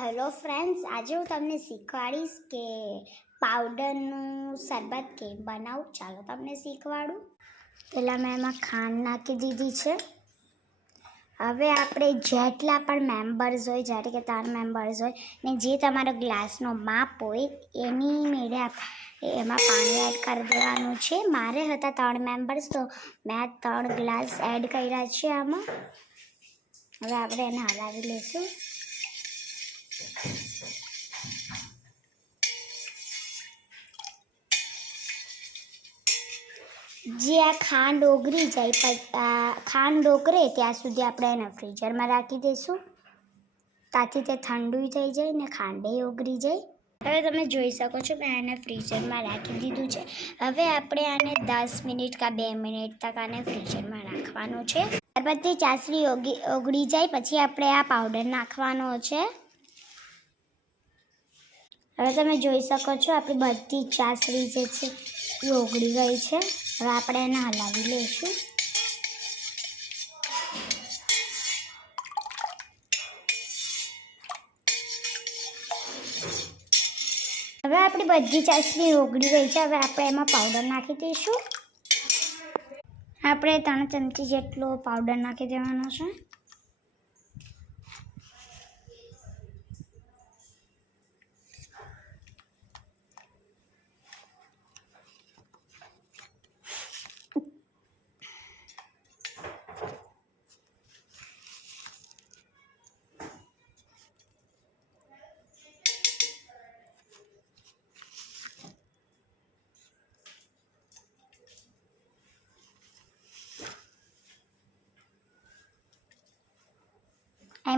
Hello friends, આજે હું તમને શીખવાડીશ કે પાવડરનું શરબત કેમ બનાવું. ચાલો તમને શીખવાડું. પહેલાં મેં એમાં ખાંડ નાખી દીધી છે. હવે આપણે જેટલા પણ મેમ્બર્સ હોય, જ્યારે કે 3 મેમ્બર્સ હોય ને જે તમારો ગ્લાસનો માપ હોય એની મેળે એમાં પાણી એડ કરી દેવાનું છે. મારે હતા 3 મેમ્બર્સ તો મેં 3 ગ્લાસ એડ કર્યા છે આમાં. હવે આપણે એને હલાવી લઈશું. જે આ ખાંડ ઓગળી જાય, ખાંડ ઓગળે ત્યાં સુધી આપણે એને ફ્રીઝરમાં રાખી દઈશું, તાથી તે ઠંડુ થઈ જાય ને ખાંડે ઓગળી જાય. હવે તમે જોઈ શકો છો મેં આને ફ્રીઝરમાં રાખી દીધું છે. હવે આપણે આને 10 મિનિટ કાં 2 મિનિટ તક આને ફ્રીઝરમાં રાખવાનું છે. ત્યારબાદથી ચાસણી ઓગળી જાય પછી આપણે આ પાવડર નાખવાનો છે. હવે તમે જોઈ શકો છો આપણી બધી ચાસણી જે છે એ ઓગળી ગઈ છે. હવે આપણે એને હલાવી લઈશું. હવે આપણી બધી ચાસણી ઓગળી ગઈ છે. હવે આપણે એમાં પાવડર નાખી દઈશું. આપણે 3 ચમચી જેટલો પાવડર નાખી દેવાનો છે.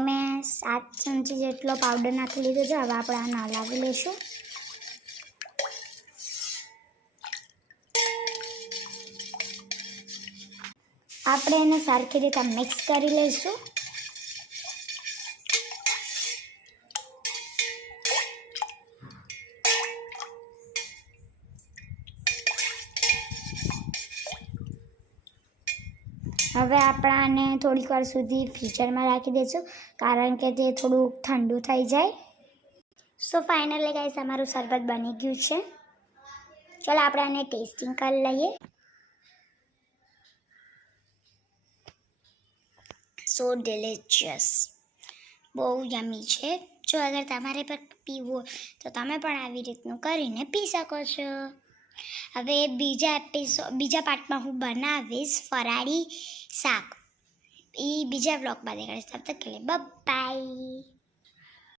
મેં 7 ચમચી જેટલો પાવડર નાખી લીધો છે. હવે આપણે આને હલાવી લઈશું. આપણે એને સરખી રીતે મિક્સ કરી લઈશું. હવે આપણે આને થોડીક વાર સુધી ફ્રીઝરમાં રાખી દઈશું, કારણ કે તે થોડું ઠંડુ થઈ જાય. સો ફાઇનલી ગાઈસ અમારું શરબત બની ગયું છે. ચાલો આપણે આને ટેસ્ટિંગ કરી લઈએ. સો ડિલિશિયસ, બહુ યમી છે. જો અગર તમારે પણ પીવું તો તમે પણ આવી રીતનું કરીને પી શકો છો. હવે બીજા પાર્ટમાં હું બનાવીશ ફરાળી શાક. એ બીજા વ્લોગમાં દેખાડીશ. તબ તક કે લીએ બાય બાય.